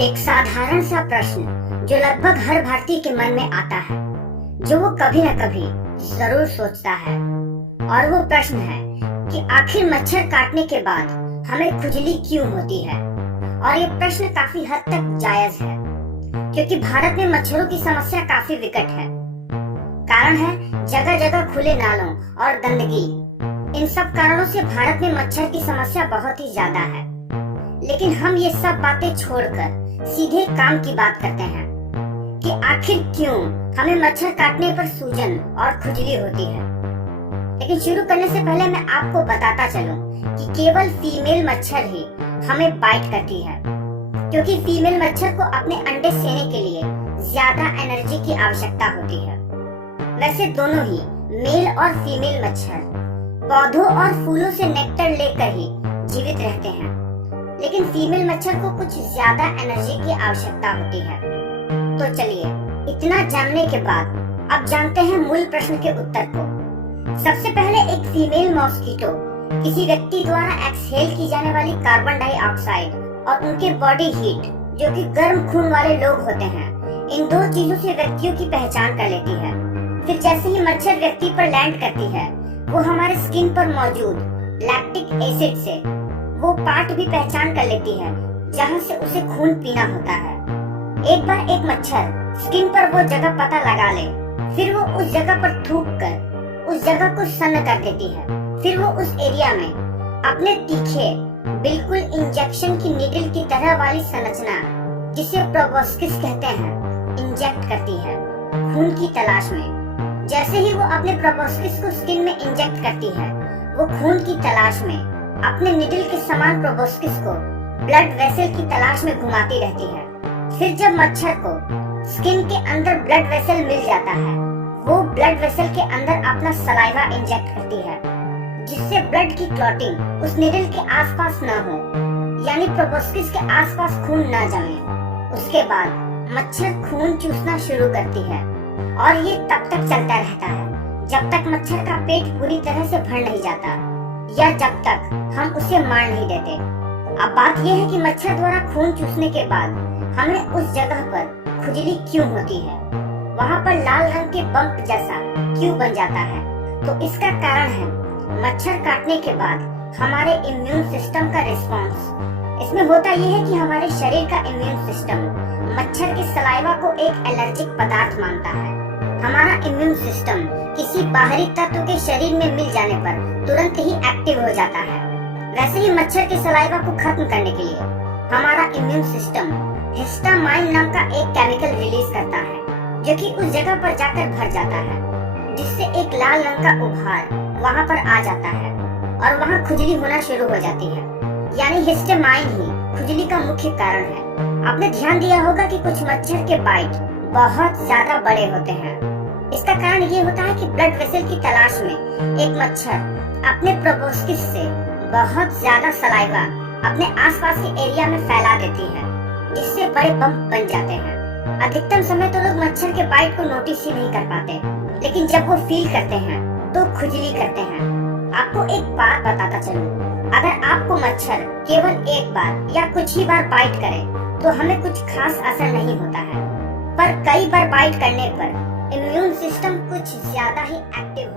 एक साधारण सा प्रश्न जो लगभग हर भारतीय के मन में आता है, जो वो कभी न कभी जरूर सोचता है, और वो प्रश्न है कि आखिर मच्छर काटने के बाद हमें खुजली क्यों होती है। और ये प्रश्न काफी हद तक जायज है, क्योंकि भारत में मच्छरों की समस्या काफी विकट है। कारण है जगह जगह खुले नालों और गंदगी। इन सब कारणों से भारत में मच्छर की समस्या बहुत ही ज्यादा है। लेकिन हम ये सब बातें छोड़कर सीधे काम की बात करते हैं कि आखिर क्यों हमें मच्छर काटने पर सूजन और खुजली होती है। लेकिन शुरू करने से पहले मैं आपको बताता चलूं कि केवल फीमेल मच्छर ही हमें बाइट करती है, क्योंकि फीमेल मच्छर को अपने अंडे सेने के लिए ज्यादा एनर्जी की आवश्यकता होती है। वैसे दोनों ही मेल और फीमेल मच्छर पौधों और फूलों से नेक्टर लेकर ही जीवित रहते हैं, लेकिन फीमेल मच्छर को कुछ ज्यादा एनर्जी की आवश्यकता होती है। तो चलिए, इतना जानने के बाद अब जानते हैं मूल प्रश्न के उत्तर को। सबसे पहले, एक फीमेल मॉस्किटो किसी व्यक्ति द्वारा एक्सहेल की जाने वाली कार्बन डाइऑक्साइड और उनके बॉडी हीट, जो कि गर्म खून वाले लोग होते हैं, इन दो चीजों से व्यक्तियों की पहचान कर लेती है। फिर जैसे ही मच्छर व्यक्ति पर लैंड करती है, वो हमारे स्किन पर मौजूद लैक्टिक एसिड से वो पार्ट भी पहचान कर लेती है जहां से उसे खून पीना होता है। एक बार एक मच्छर स्किन पर वो जगह पता लगा ले, फिर वो उस जगह पर थूक कर उस जगह को सन्न कर देती है। फिर वो उस एरिया में अपने तीखे, बिल्कुल इंजेक्शन की नीडल की तरह वाली संरचना, जिसे प्रोबोस्किस कहते हैं, इंजेक्ट करती है खून की तलाश में। जैसे ही वो अपने प्रोबोस्किस को स्किन में इंजेक्ट करती है, वो खून की तलाश में अपने निडल के समान प्रोबोस्किस को ब्लड वेसल की तलाश में घुमाती रहती है। फिर जब मच्छर को स्किन के अंदर ब्लड वेसल मिल जाता है, वो ब्लड वेसल के अंदर अपना सलाइवा इंजेक्ट करती है, जिससे ब्लड की क्लॉटिंग उस निडल के आसपास न हो, यानी प्रोबोस्किस के आसपास खून न जमे। उसके बाद मच्छर खून चूसना शुरू करती है, और ये तब तक चलता रहता है जब तक मच्छर का पेट पूरी तरह से भर नहीं जाता, या जब तक हम उसे मार नहीं देते। अब बात यह है कि मच्छर द्वारा खून चूसने के बाद हमें उस जगह पर खुजली क्यों होती है, वहाँ पर लाल रंग के बम्प जैसा क्यों बन जाता है। तो इसका कारण है मच्छर काटने के बाद हमारे इम्यून सिस्टम का रिस्पॉन्स। इसमें होता यह है कि हमारे शरीर का इम्यून सिस्टम मच्छर के सलाइवा को एक एलर्जिक पदार्थ मानता है। हमारा इम्यून सिस्टम किसी बाहरी तत्व के शरीर में मिल जाने पर तुरंत ही एक्टिव हो जाता है। वैसे ही मच्छर के सलाइवा को खत्म करने के लिए हमारा इम्यून सिस्टम हिस्टामाइन नाम का एक केमिकल रिलीज करता है, जो कि उस जगह पर जाकर भर जाता है, जिससे एक लाल रंग का उभार वहाँ पर आ जाता है और वहाँ खुजली होना शुरू हो जाती है। यानी हिस्टामाइन ही खुजली का मुख्य कारण है। आपने ध्यान दिया होगा कि कुछ मच्छर के बाइट बहुत ज्यादा बड़े होते हैं। इसका कारण ये होता है कि ब्लड वेसल की तलाश में एक मच्छर अपने प्रोबोस्किस से बहुत ज्यादा सलाइवा अपने आसपास के एरिया में फैला देती है, जिससे बड़े बम्प बन जाते हैं। अधिकतम समय तो लोग मच्छर के बाइट को नोटिस ही नहीं कर पाते, लेकिन जब वो फील करते हैं तो खुजली करते हैं। आपको एक बात बताता चलूं, अगर आपको मच्छर केवल एक बार या कुछ ही बार बाइट करे तो हमें कुछ खास असर नहीं होता है, पर कई बार बाइट करने पर इम्यून सिस्टम कुछ ज्यादा ही एक्टिव